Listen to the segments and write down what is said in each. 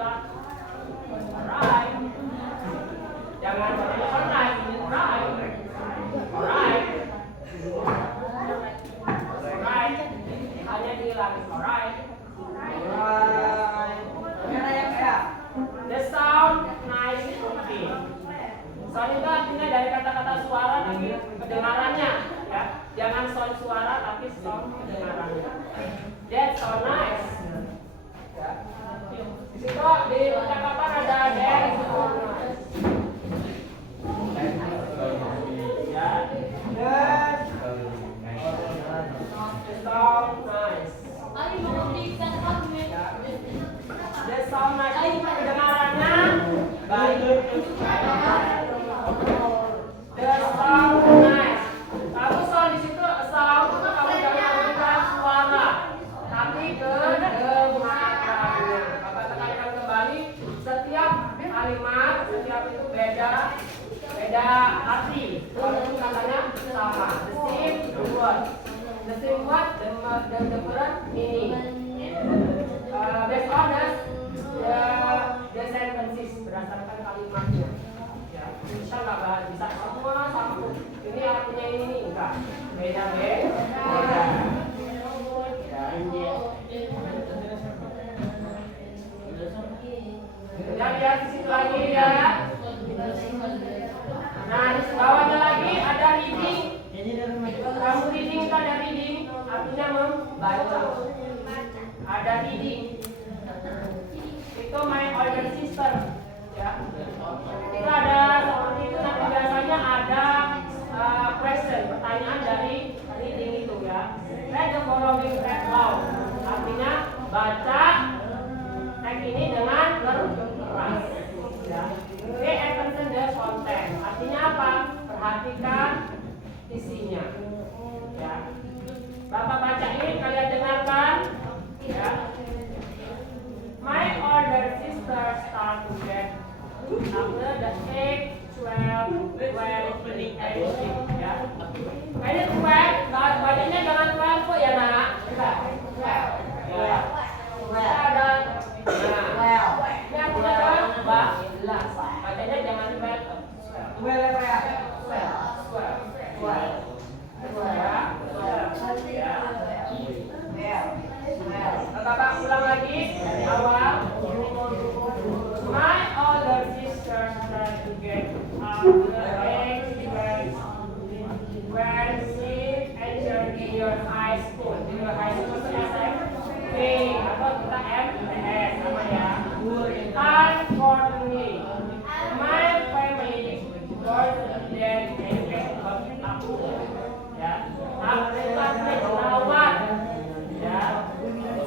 bilang alright. Jangan pakai alright, alright. Alright. Alright. Hanya bilang alright. Alright. The sound nice cooking. Sound itu artinya dari kata-kata suara tapi kedengarannya, ya. Jangan sound suara tapi sound kedengarannya. That's so nice. Ya. Di situ di percakapan ada that's so nice. Ya. That's so nice. That's so nice. Ini kedengarannya baik. That's so nice. Kamu sound di situ sound itu kamu jangan berikan suara, tapi kedengarannya. Bapak tekankan kembali, setiap kalimat, setiap itu beda arti. Walaupun katanya sama. The same word, the different meaning. Based on the sentences, berdasarkan kalimatnya. Ya, bisa nggak bahas bisa semua sama. Ini artinya ini enggak. Beda. Ya, lihat di situ lagi ya. Nah, di bawahnya lagi ada reading. Kamu reading itu ada reading, artinya membaca. Ada reading. Itu my older sister. Ya. Ketika ada seperti itu, nanti biasanya ada question, pertanyaan dari reading itu ya. Read the following read loud. Artinya baca teks ini dengan keras. Ya. Pay attention the content. Artinya apa? Perhatikan isinya. Ya. Bapak bacain, kalian dengarkan. Ya. My older sister start to get after the 8, 12, 20, and 6. Ya. Ini 12, bacanya jangan 12 ya nak. 12. Ya. Ada. Nah. Ini artinya kan 12. Bacanya jangan 12. 12 apa ya? 12. Bapak ulang lagi dari awal. My older sister started to get after age when she entered in your high school. Di high school itu SMP atau kita MTS sama ya. Unfortunately, my family was then educated aku. Ya, aku itu perawat. Ya.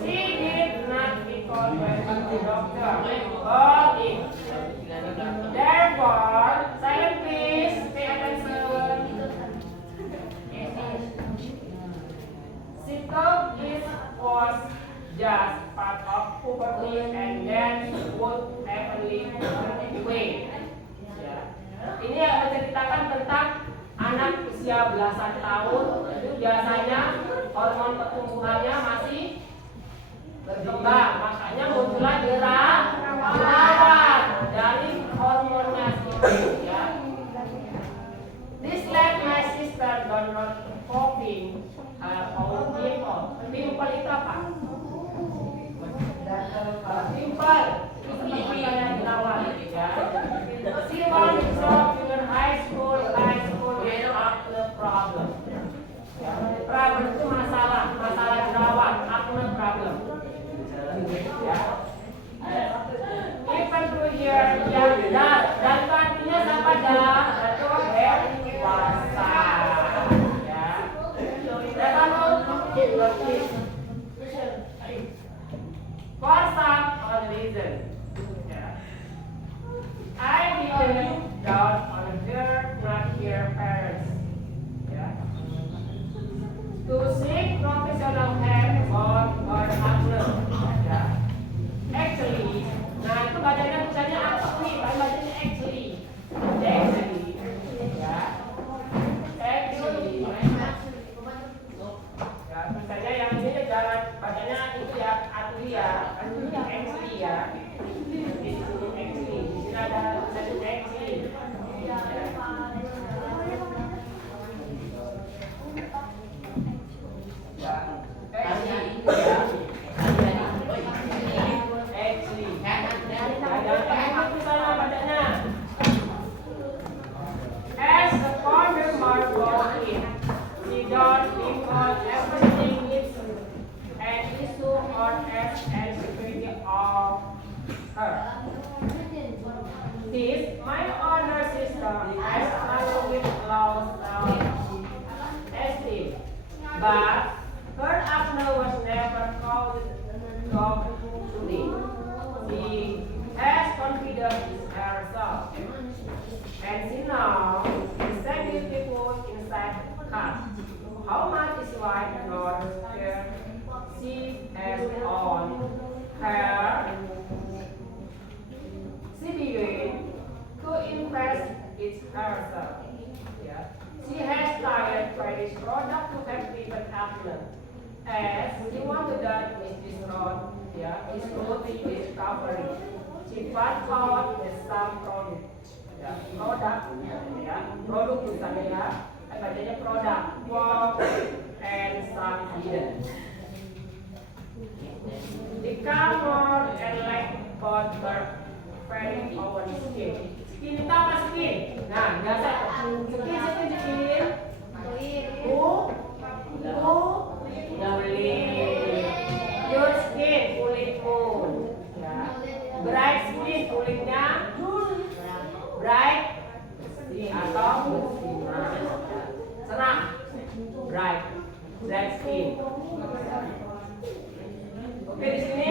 She did not recall when the doctor. But it. Therefore, silent please, pay attention. She thought it was just part of puberty and then would eventually away. Ya. Ini menceritakan tentang anak usia belasan tahun. Itu biasanya hormon pertumbuhannya masih berkembang, makanya muncullah jerawat dari hormonnya sendiri. Ya. This led my sister download popping own pimple. Pimple itu apa? Pimple itu pipinya jerawat. Ya. She found herself in her high school without the problem. Ya. Problem her. This, my older sister, has struggled with low self-esteem, but her acne was never called off fully. She has confidence in herself, and she knows the same beautiful inside her. How much is white nor care she has on her? She began to impress it herself. Yeah. She has tried various products to have people acne. As she wanted that is destroyed, is good discovery. She found out that some produk tulisannya bacanya produk, work and some didn't. Become more and like both were very own skin. Skin itu apa skin? Nah, biasa skin. Your skin kulitmu, ya. Bright skin kulitnya bright atau cerah, bright skin. Oke, di sini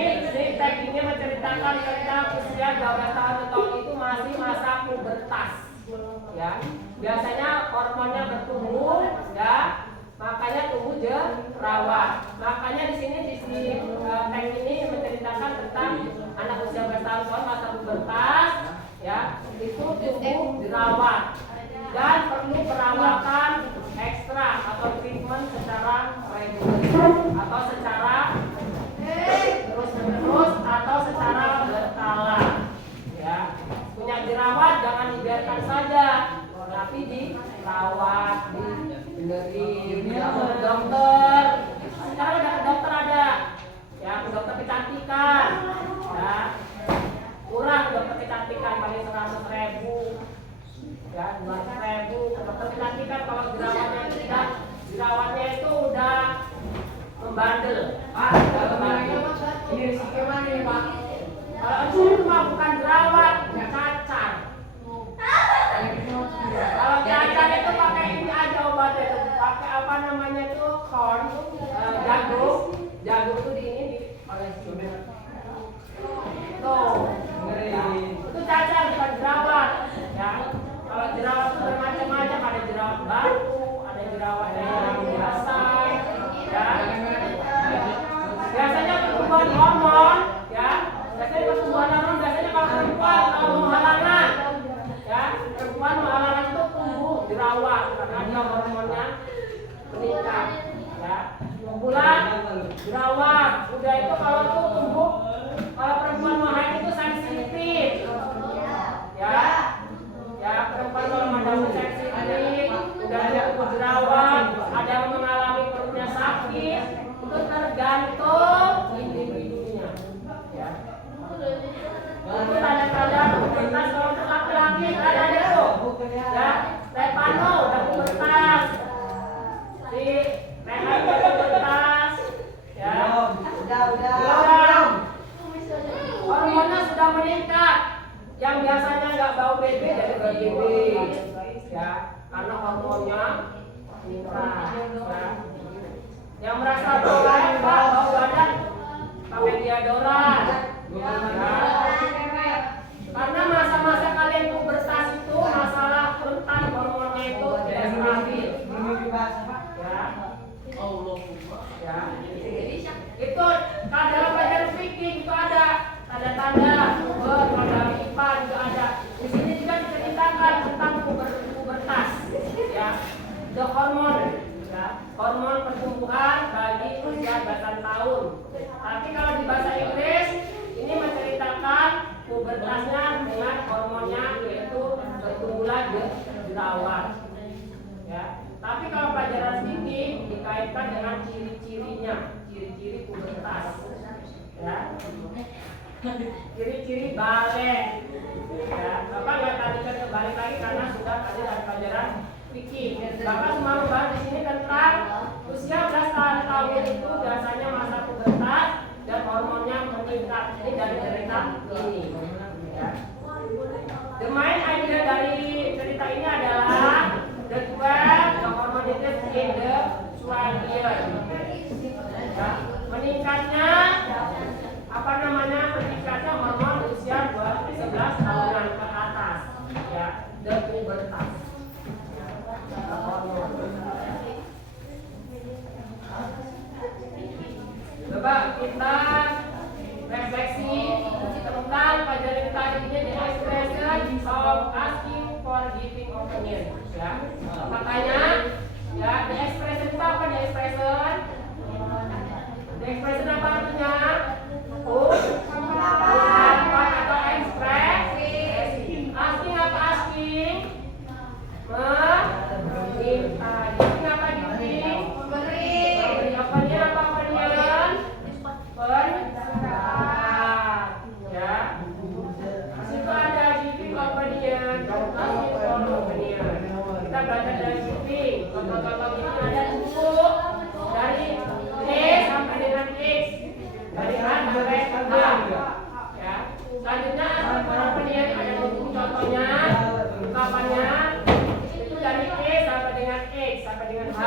tekniknya menceritakan tentang usia 12 tahun itu masih masa pubertas, ya. Biasanya hormonnya bertumbuh, ya. Makanya tumbuh jerawat. Makanya di sini teknik ini menceritakan tentang anak usia 12 tahun masa pubertas, ya. Itu tumbuh jerawat dan perlu perawatan ekstra atau treatment secara reguler atau secara terus-menerus atau secara berkala, ya. Punya jerawat jangan dibiarkan saja, tapi dirawat, dibenerin, ke dokter. Sekarang ada dokter ada, ya, dokter kecantikan, ya. Murah dokter kecantikan paling 100.000, ya, 200.000. Dokter kecantikan kalau jerawatnya itu udah membandel, Pak. Ini risikonya mana nih, Pak? Kalau itu mah bukan jerawat, ya cacar. Kalau cacar itu pakai ini aja obatnya itu, pakai apa namanya itu corn, jagung itu di ini oleh tuh, itu cacar bukan jerawat, ya. Kalau jerawat itu bermacam-macam, ada jerawat batu, ada jerawat yang biasa, ya. Biasanya pertumbuhan hormon, ya. Biasanya pertumbuhan hormon biasanya kalau perempuan mau halangan, ya. Perempuan mau halangan itu tumbuh jerawat karena dia hormonnya meningkat, ya. Bulan jerawat, udah itu kalau tuh tumbuh, kalau perempuan mau haid itu sensitif, ya. Ya, perempuan kalau mau sensitif, udah ada jerawat, ada yang mengalami perutnya sakit, itu tergantung individunya, ya. Itu tanda-tanda pubertas. Kalau untuk laki-laki ada itu, ya, Stefano udah pubertas, si Rehan udah pubertas, ya. Udah. Hormonnya sudah meningkat. Yang biasanya nggak bau BB jadi BB, ya, karena hormonnya meningkat, ya. Yang merasa bau badan pakai deodoran, ya. Karena masa-masa kalian pubertas itu masalah rentan hormonnya itu tidak stabil, ya. Ya. Itu dalam pelajaran fikih itu ada tanda-tanda, kalau dari IPA juga ada. Di sini juga diceritakan tentang pubertas, ya, the hormone, ya, hormon pertumbuhan bagi usia belasan tahun. Tapi kalau di bahasa Inggris ini menceritakan pubertasnya dengan hormonnya yaitu pertumbuhan jerawat, ya. Tapi kalau pelajaran fikih dikaitkan dengan ciri-cirinya, ciri-ciri pubertas, ya. Ciri-ciri balik, ya. Bapak nggak tadikan kembali lagi karena sudah ada dari pelajaran fikih. Bapak cuma membahas di sini tentang usia 11 tahun itu biasanya masa pubertas dan hormonnya meningkat. Ini dari cerita ini. sexual year. Ya, meningkatnya meningkatnya hormon usia 11 tahunan ke atas, ya, dan pubertas. Coba kita refleksi tentang pelajaran tadi ini, the expression of asking for giving opinion, ya. Makanya, ya, the expression itu apa? The expression apa artinya? Pendapat atau ekspresi. Asking apa asking? Meminta. Giving apa giving? Memberi. Apanya apa apanya? Pendapat. Ya. Situ ada giving opinion, asking for opinion. Kita belajar dari giving. Contoh-contoh giving ada buku dari A sampai dengan X. Dari A sampai H, ya. Selanjutnya opinion ada buku contohnya, ungkapannya itu dari E sampai dengan X sampai dengan H,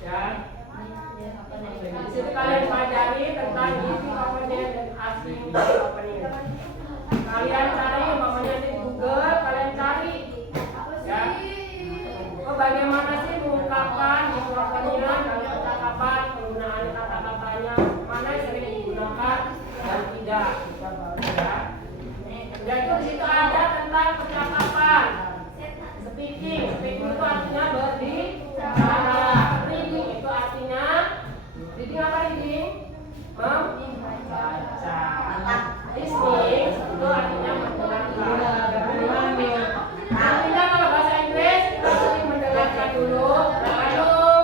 ya. Di situ kalian pelajari tentang giving opinion dan asking opinion. Kalian cari, umpamanya di Google, kalian cari, ya. Bagaimana sih mengungkapkan giving opinion dalam percakapan, penggunaan kata-katanya, mana yang sering digunakan dan tidak, ya. Dan itu di situ ada tentang percakapan, speaking itu artinya berbicara, reading itu artinya apa reading? Membaca. Listening itu artinya mendengarkan. Artinya kalau bahasa Inggris kita mesti mendengarkan dulu,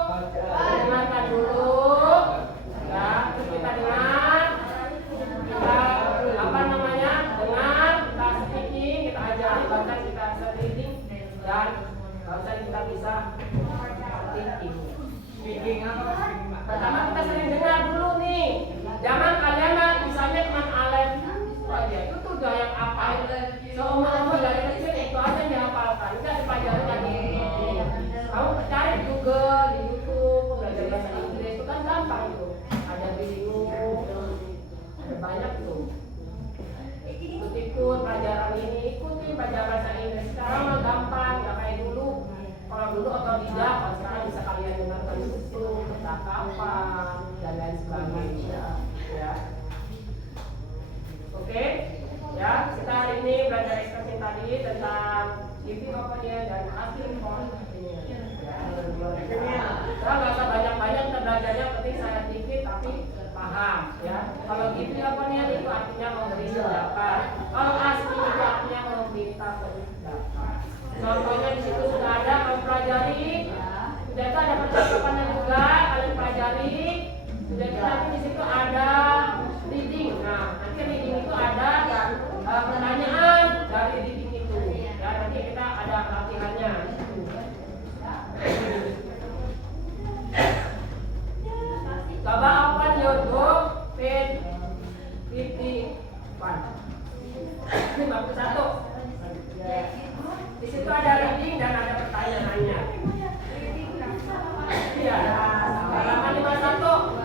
mendengarkan dulu, ya, terus kita dengar, kita dengar, kita speaking, kita ajari, bahkan kita reading, dan bahkan kita bisa speaking apa? Pertama kita sering dengar dulu nih, jangan kalian misalnya cuma alef aja, itu tuh udah yang apa? Seumur dari kecil itu aja yang dihafalkan, kita dipelajari lagi. Kamu cari di Google, di YouTube, belajar bahasa Inggris itu kan gampang tuh. Ada video, ada banyak tuh. Ikut pelajaran ini, ikuti pelajaran bahasa Inggris. Sekarang mah gampang, nggak kayak dulu. Kalau dulu otodidak, kalau sekarang bisa kalian dengarkan YouTube, percakapan dan lain sebagainya. Ya. Oke, ya, kita hari ini belajar expression tadi tentang giving opinion dan asking for opinion. Ya, nggak usah banyak-banyak, kita belajarnya penting saya dikit tapi paham, ya. Kalau giving opinion itu artinya memberi pendapat. Kalau asking itu artinya meminta pendapat. Contohnya di situ sudah ada, kalian pelajari. Sudah itu ada percakapannya juga, kalian pelajari. Sudah itu nanti di situ ada reading. Nah, nanti reading itu ada pertanyaan dari reading itu. Ya, nanti kita ada latihannya. Coba open your book page 51. 51. Di situ ada reading dan ada pertanyaannya. Iya, halaman 51.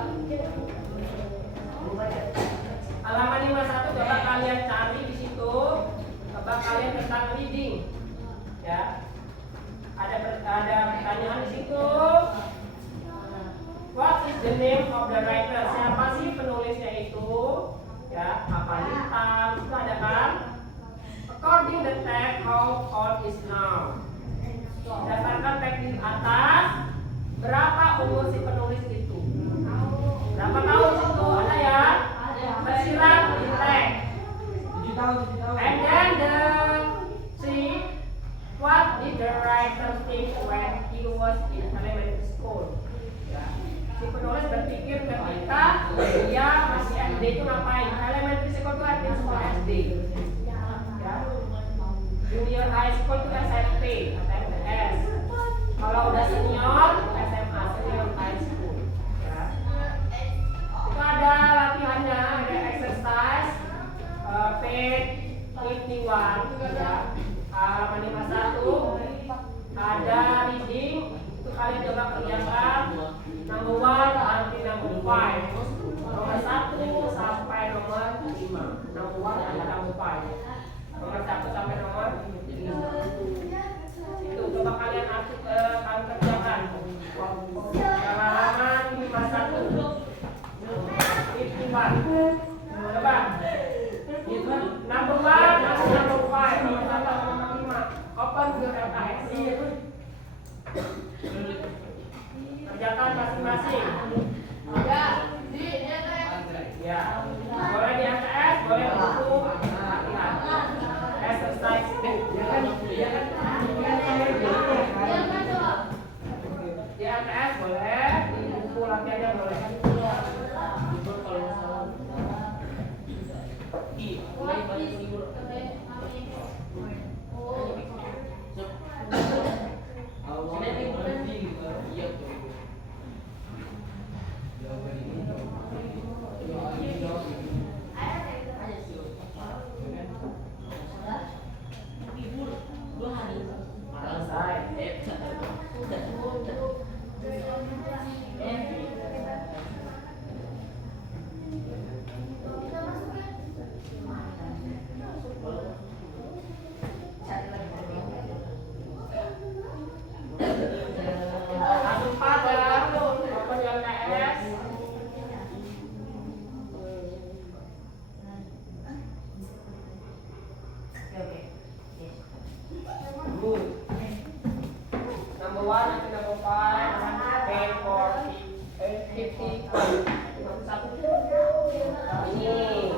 Halaman 51 coba kalian cari di situ. Coba kalian tentang reading. Ya. Ada pertanyaan di situ. What is the name of the writer? Siapa sih penulisnya itu? Ya, apa hitam? Itu ada kan? According the text, how old is now? Berdasarkan teks di atas, berapa umur si penulis itu? Berapa tahun itu? Ada ya? Tersirat di teks. 7 tahun. And then the see, what did the writer think when he was in elementary school? Ya. Si penulis berpikir ketika dia masih SD itu ngapain? Elementary school itu artinya sekolah SD. Junior high school itu SMP atau MTS. Kalau udah senior SMA, senior high school. Ya. Itu ada latihannya, ada exercise page 51 ya. Halaman 51 ada reading, itu kalian coba kerjakan. kamu file. Nomor 1 sampai nomor 5. Itu coba kalian kalian kerjakan. Halaman 51. 51. Coba. Number 1 atau number 5, nomor 1 atau nomor 5. Open ke LKS. Kerjakan masing-masing. Ya, boleh di LKS, boleh di buku latihan. Exercise book. Di LKS boleh, di buku latihannya boleh. Number 1 and number 5, page 55. Ini,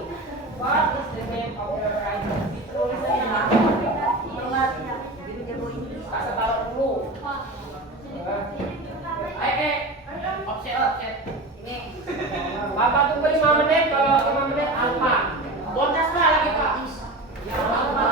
what is the name of your writer? Tulisannya apa? Kasa taruh dulu. Offset. Ini. Bapak tunggu 5 menit, kalau 5 menit apa? Bonus lah lagi Pak. Ya, apa?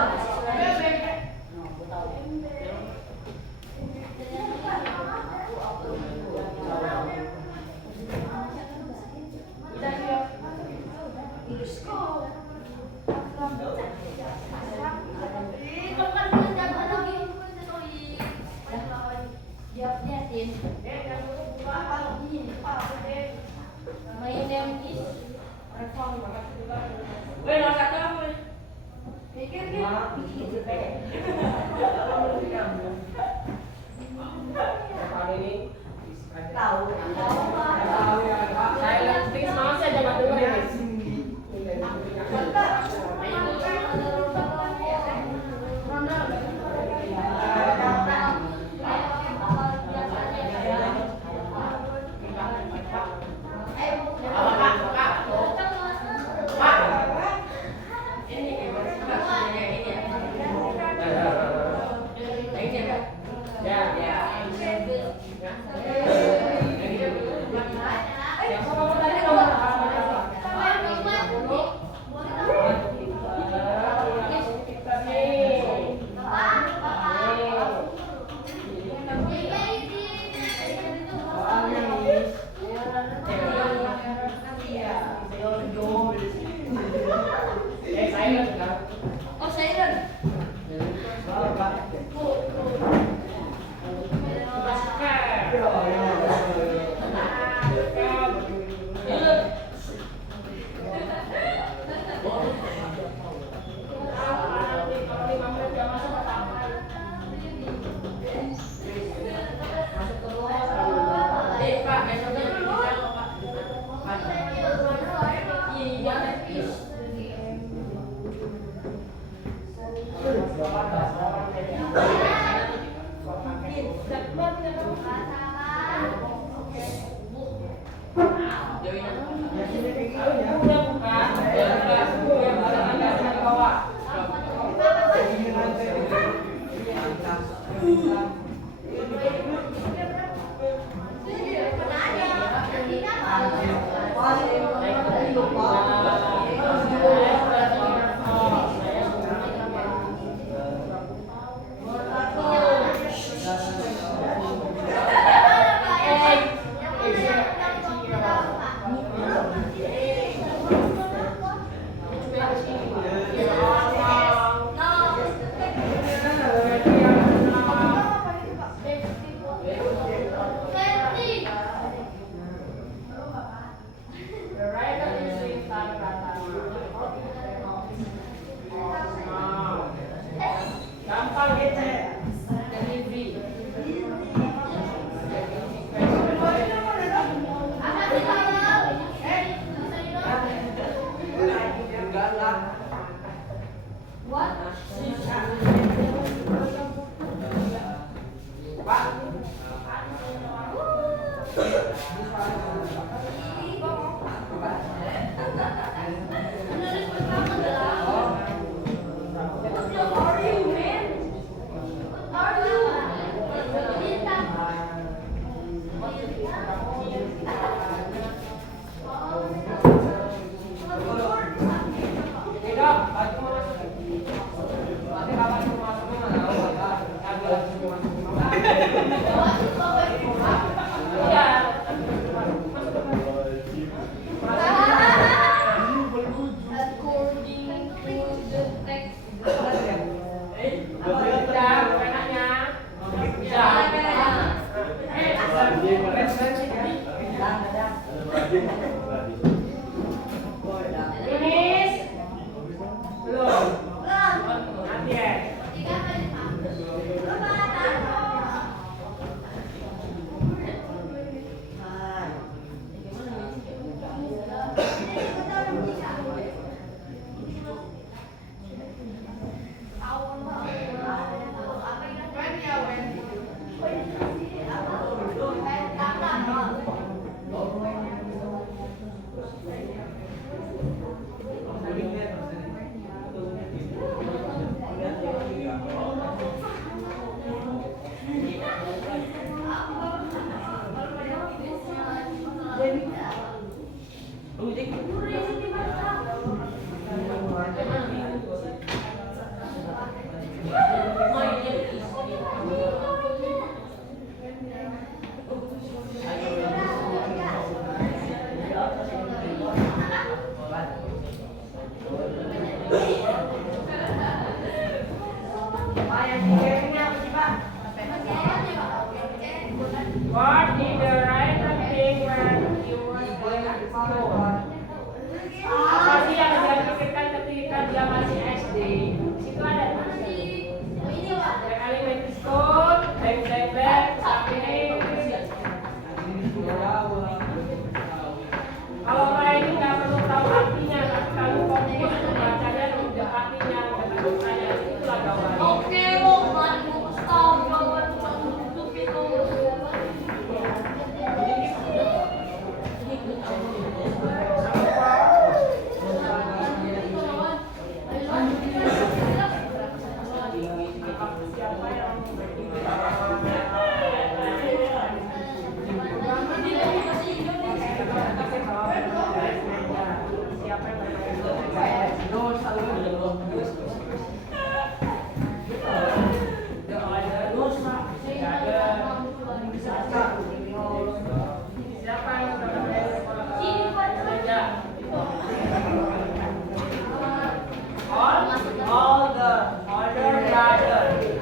Udah, penanya. Finish? Belum. Nanti ya. What did the writer think when he was going to school? Apa sih yang dia pikirkan ketika dia masih SD? Situ ada elementary school, back, sampai. Kalau orang ini nggak perlu tahu artinya, tapi kalau fokus membacanya dan udah artinya, kata saya itulah jawabannya. Oke, lo mau tahu jawaban untuk itu. All the older brothers.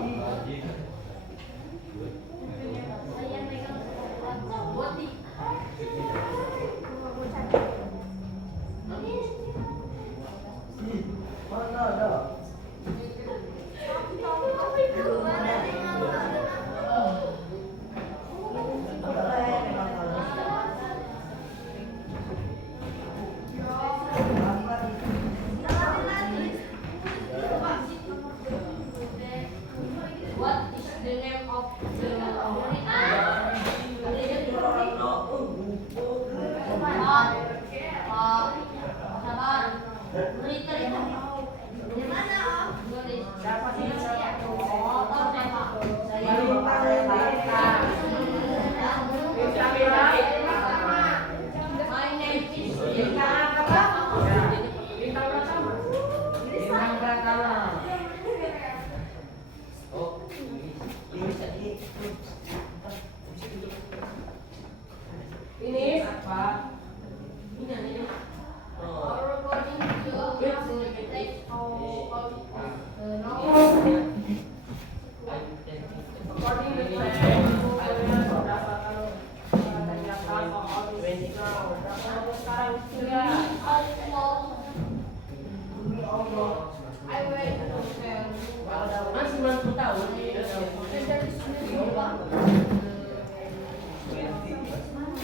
Saya megang boti. Mana ada? What is the name of the sabar. Berita itu. Di mana, Om? Siapa sih? Oh, tahu siapa? My name is Bintang Pratama. Ini apa? Ini. according to the text of According to the kalian berdasarkan kenyataan soal original. Sekarang juga I wait masih 90 tahun. I think it's enough.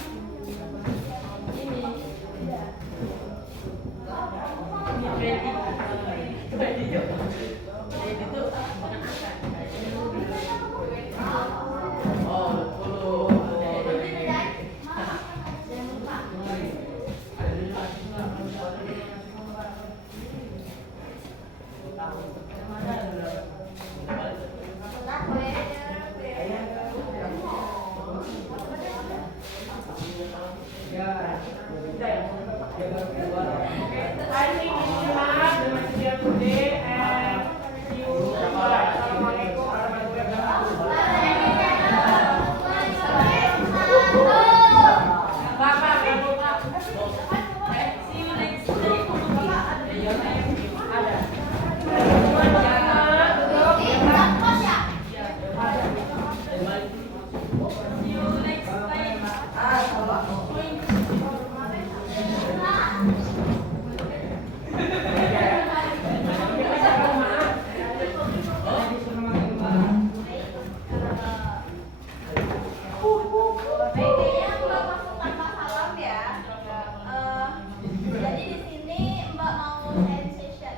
The material today and see you. Assalamualaikum warahmatullahi wabarakatuh. Bapak, see you next day. Ada. See you next time. Jadi di sini Mbak mau sharing session.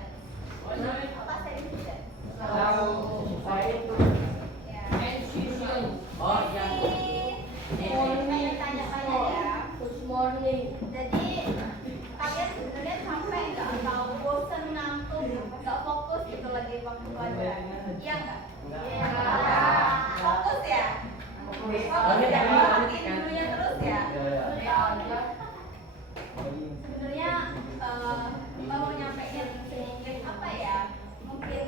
Apa sharing session? Ya. Ini tanya-tanya ya. Good morning. Jadi kalian sebenarnya sampai nggak atau bosen ngantuk, nggak fokus gitu lagi waktu pelajaran? Iya nggak? Iya. Fokus ya? Fokus ya? Perhatiin dulunya terus ya? Sebenarnya Mbak mau nyampein sedikit apa ya? Mungkin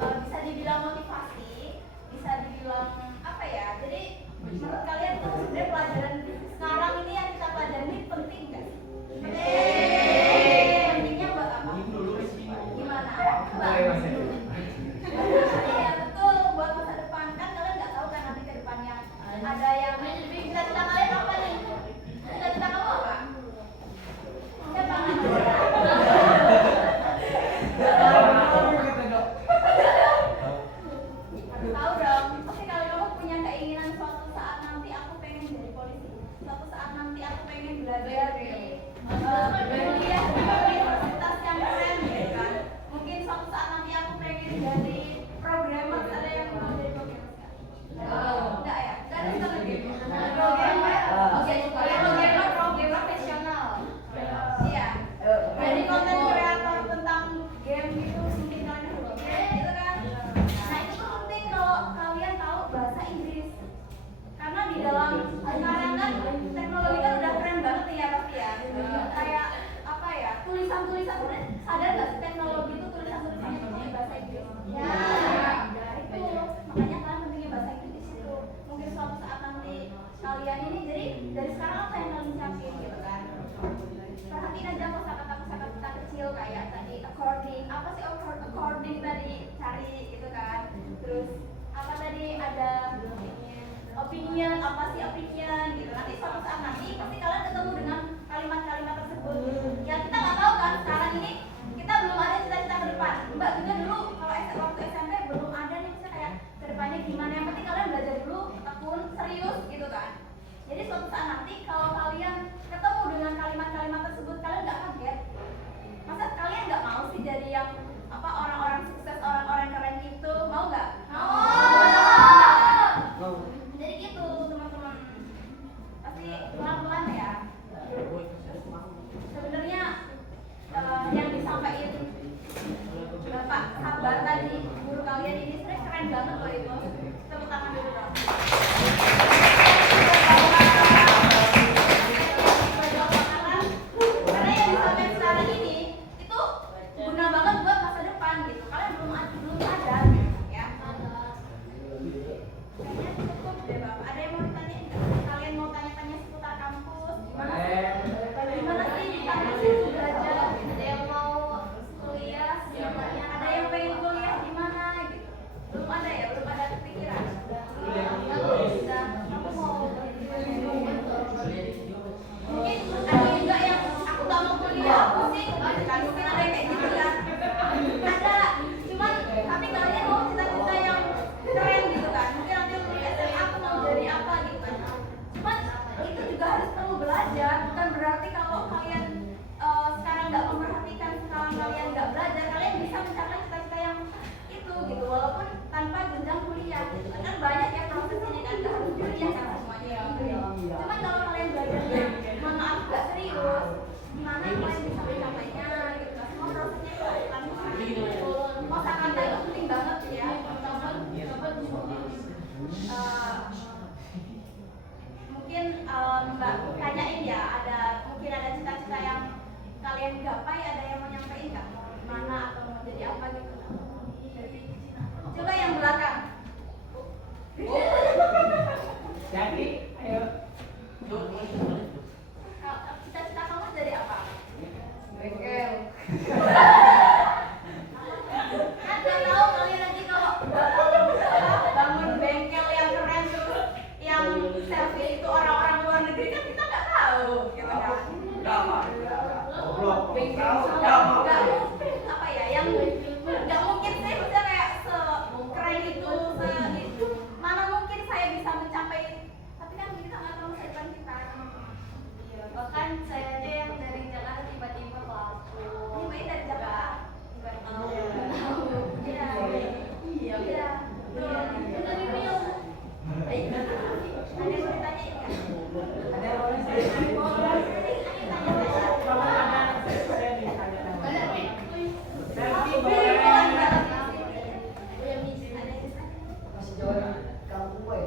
bisa dibilang motivasi, bisa dibilang apa ya? Jadi menurut kalian tuh sebenarnya pelajaran sekarang ini yang kita pelajari ini penting nggak? Pentingnya buat apa? Gimana? Iya betul, buat masa depan kan kalian nggak tahu kan nanti ke depannya ada yang cita-cita kalian apa nih? Cita-cita kamu apa? Siapa namanya? Tahu dong, pasti kalau kamu punya keinginan suatu saat nanti aku pengen jadi polisi, suatu saat nanti aku pengen belajar di kuliah di universitas yang keren gitu kan. Mungkin suatu saat nanti aku pengen jadi programmer, ada yang mau jadi programmer kan? Enggak ya? Enggak ada sama gitu. Programmer profesional. Iya. Jadi konten kreator tentang game gitu mungkin kalian udah gitu kan. Nah itu tuh penting kalau kalian tahu bahasa Inggris. Karena di dalam sekarang kan teknologi kan udah keren banget ya pasti ya. Kayak apa ya, tulisan-tulisan sadar nggak sih teknologi itu tulisan-tulisannya pakai bahasa Inggris? Ya. Itu makanya kalian pentingnya bahasa Inggris di situ. Mungkin suatu saat nanti kalian ini jadi dari sekarang apa yang kalian siapin gitu kan? Perhatiin aja kosakata kecil kayak tadi according, apa sih according tadi cari gitu kan. Terus applian, apa sih applian gitu. Nanti suatu saat nanti pasti kalian ketemu dengan kalimat-kalimat tersebut. Ya kita nggak tahu kan sekarang ini kita belum ada cita-cita ke depan. Mbak juga dulu kalau waktu SMP belum ada nih misalnya kayak ke depannya gimana. Yang penting kalian belajar dulu, tekun, serius gitu kan. Jadi suatu saat nanti kalau kalian ketemu dengan kalimat-kalimat tersebut kalian nggak kaget. Masa kalian nggak mau sih jadi yang apa orang-orang sukses, orang-orang keren gitu, mau nggak? Mau. Jadi gitu teman-teman. Pasti pelan-pelan ya. Sebenarnya yang disampaikan Bapak Sabar tadi, guru kalian ini sebenarnya keren banget loh itu. Tepuk tangan dulu dong. Karena yang disampaikan sekarang ini itu guna banget buat masa depan gitu. Kalian belum sadar ya. Kayaknya cukup deh Bapak. Ada yang mau ditanya nggak? Kalian mau tanya-tanya seputar kampus? Gimana sih di kampus itu belajar? Ada yang mau kuliah? Ada yang pengen kuliah di mana gitu? Belum ada ya? Belum ada kepikiran? Aku mau mungkin ada juga yang aku gak mau kuliah, pusing kan mungkin ada yang kayak gitu kan. Ada, cuman tapi kalian mau cita-cita yang keren gitu kan. Mungkin nanti lulus SMA aku mau jadi apa gitu kan. Cuman itu juga harus perlu belajar. Bukan berarti kalau kalian sekarang nggak memperhatikan, sekarang kalian nggak belajar, kalian bisa mencapai cita-cita yang itu gitu. Walaupun tanpa jenjang kuliah gitu. Kan banyak ya proses ini kan, nggak harus kuliah kan semuanya. Cuman kalau kalian belajarnya maaf gak serius, gimana kalian bisa mencapainya gitu kan. Semua prosesnya itu pelan-pelan. Kosakata itu penting banget ya. Mungkin Mbak tanyain ya, mungkin ada cita-cita yang kalian gapai, ada yang mau nyampein nggak? Mau gimana atau mau jadi apa gitu? Coba yang belakang. Jadi, ayo. Cita-cita kamu jadi apa? Bengkel. Kan nggak tahu kalian nanti kalau bangun bengkel yang keren tuh, yang service itu orang-orang luar negeri kan kita nggak tahu, gitu kan? Nggak mungkin apa ya? Yang nggak mungkin sih, maksudnya kayak sekeren itu, mana mungkin saya bisa mencapai? Tapi kan kita nggak tahu masa depan kita. Bahkan saya aja yang dari Jakarta tiba-tiba ke Lampung. Ini Mbak dari Jakarta. Nggak tahu. Iya. Iya. Iya. Itu dari Rio. Ada yang mau ditanyain nggak? Ada orang saya nanti boleh.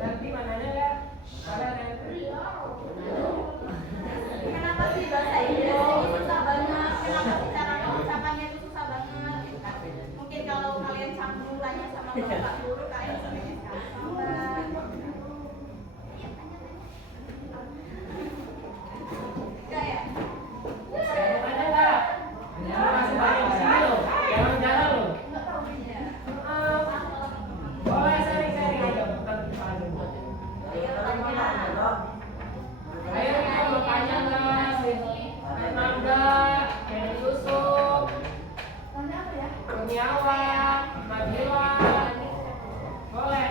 Nanti mananya ya? Kenapa sih bahasa Inggris ini susah banget? Kenapa sih cara pengucapannya itu susah banget? Gitu kan? Mungkin kalau kalian sambung tanya sama bapak guru, kalian bisa sabar. Iya, tanya-tanya. Enggak ya? Ada nggak? Masih banyak di sini loh. Jangan jalan loh. Iya. Boleh sharing-sharing aja. Ayo kita mau tanya nggak? Pernah nggak? Pengen Yusuf, Kurniawan, Nabila, boleh.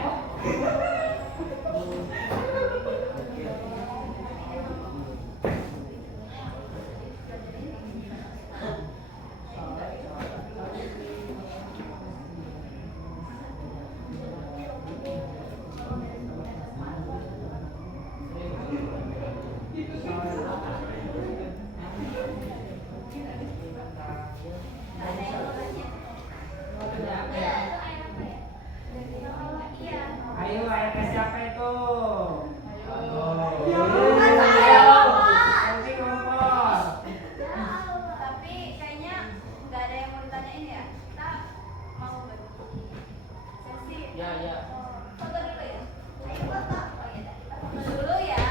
Ada yang mau tanya? Iya. Iya. Ayo, ayo ke siapa itu? Ya, bukan saya, Bapak. Nanti ngompol. Tapi kayaknya nggak ada yang mau ditanyain ya. Kita mau bagi sesi. Ya. Foto dulu ya. Ayo foto. Oh iya, kita foto dulu ya.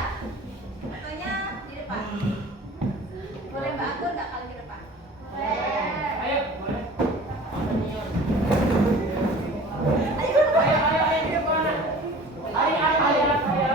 Fotonya di depan. Boleh Mbak atur nggak kalau di depan? Ayo, boleh. Ayo, Ayo. ayo, di depan. Ayo.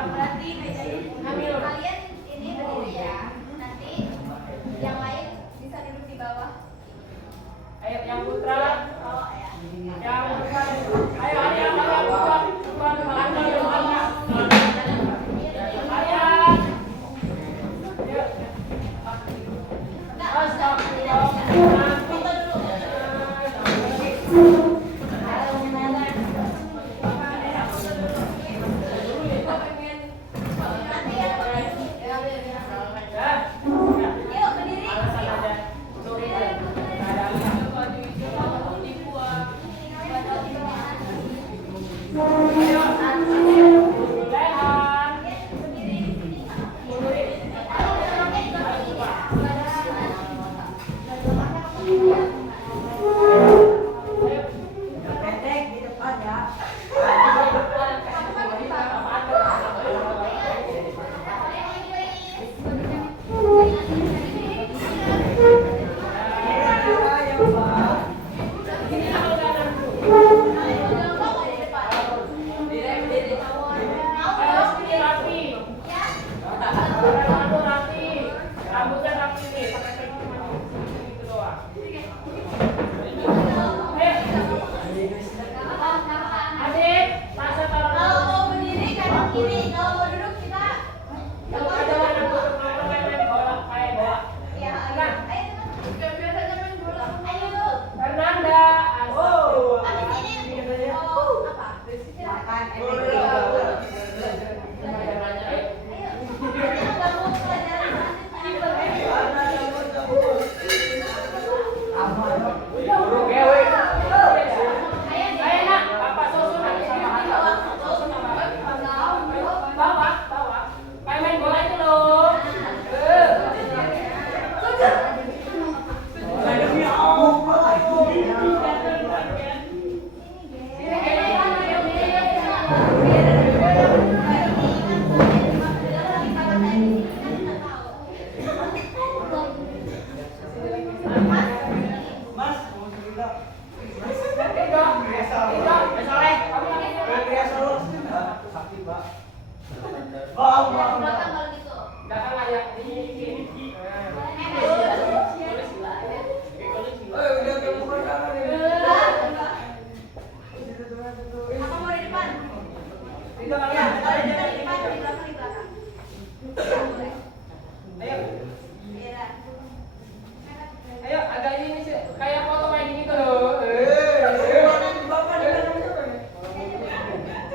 Ayo, agak ini sih, kayak foto wedding itu loh.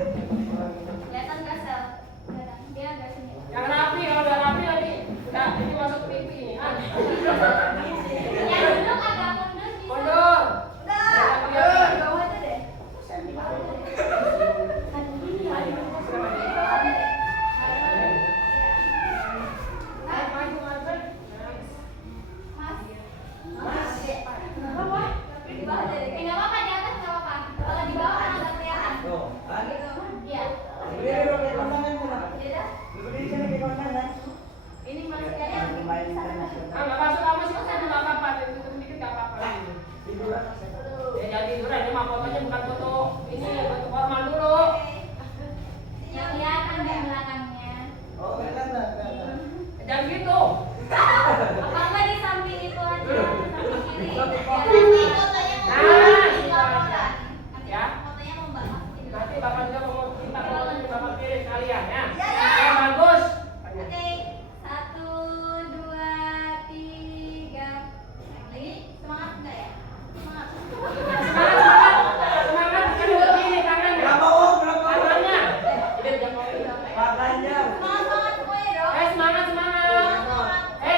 Kelihatan nggak, Sel? Dia agak sini. Yang rapi, kalau udah rapi nanti udah ini masuk TV ini. Yang duduk agak mundur bisa. Mundur. Udah. Bawah aja deh. Nggak apa-apa, di atas nggak apa-apa. Kalau di bawah kan agak kelihatan. Iya. Ini masih kayak Nggak masuk kamu sih, nggak apa-apa. Tutup sedikit nggak apa-apa. Ya jangan tiduran, ini mah fotonya bukan foto ini, foto formal dulu. yang kelihatan di belakangnya. Jangan gitu. Apa di samping itu aja, samping kiri. Nanti fotonya Nah, Nanti ya. fotonya mau Mbak masukin. Nanti bapak juga mau minta fotonya bapak kirim kalian ya. Yang bagus. Oke, 1, 2, 3. Lagi semangat enggak ya? Semangat. Semangat bukan begini tangannya. Tangannya. Semangat semuanya dong. Semangat semangat.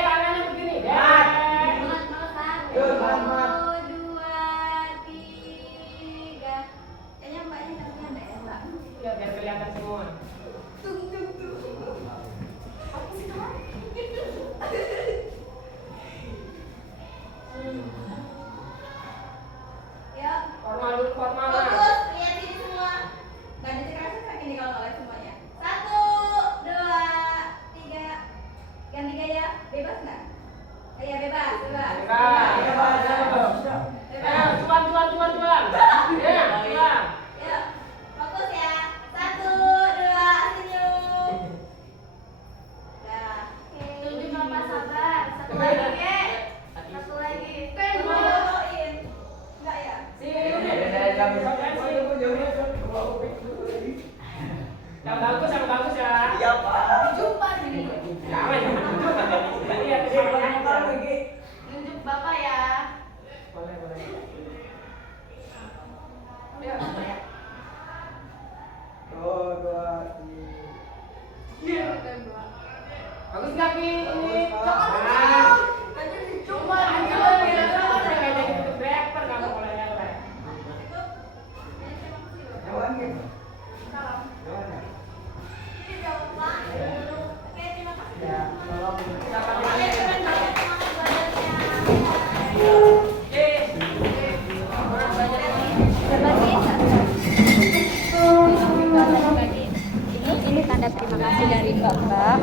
Tangannya begini. Semangat semangat. 1, 2, 3. Kayaknya mbaknya tangannya enggak ya, Mbak? Ya biar kelihatan semua. Ya. Formal dulu formal. Fokus, lihat ini semua. Gak dicekrek-cekrek ini kalau nggak lihat semuanya. 1, 2, 3. Ganti gaya, bebas nggak? Iya bebas, bebas. Cuan. Ya, cuan. Ya, fokus ya. 1, 2, senyum. Dah. Tunjuk Bapak sabar. Satu lagi, Ge. Satu lagi. Kan mau fotoin. Enggak ya? Yang bagus ya. Jumpa sini. Jangan. Lihat Tunjuk Bapak ya. boleh. Bagus nggak Ki? Ini. Nanti dicumpa. Kayak jadi rapper kamu kalau yang lain. Ini jawab Pak. Oke, terima kasih. Kita Oke, pakai. keren banget semangat belajarnya. Ini tanda terima kasih dari Bapak.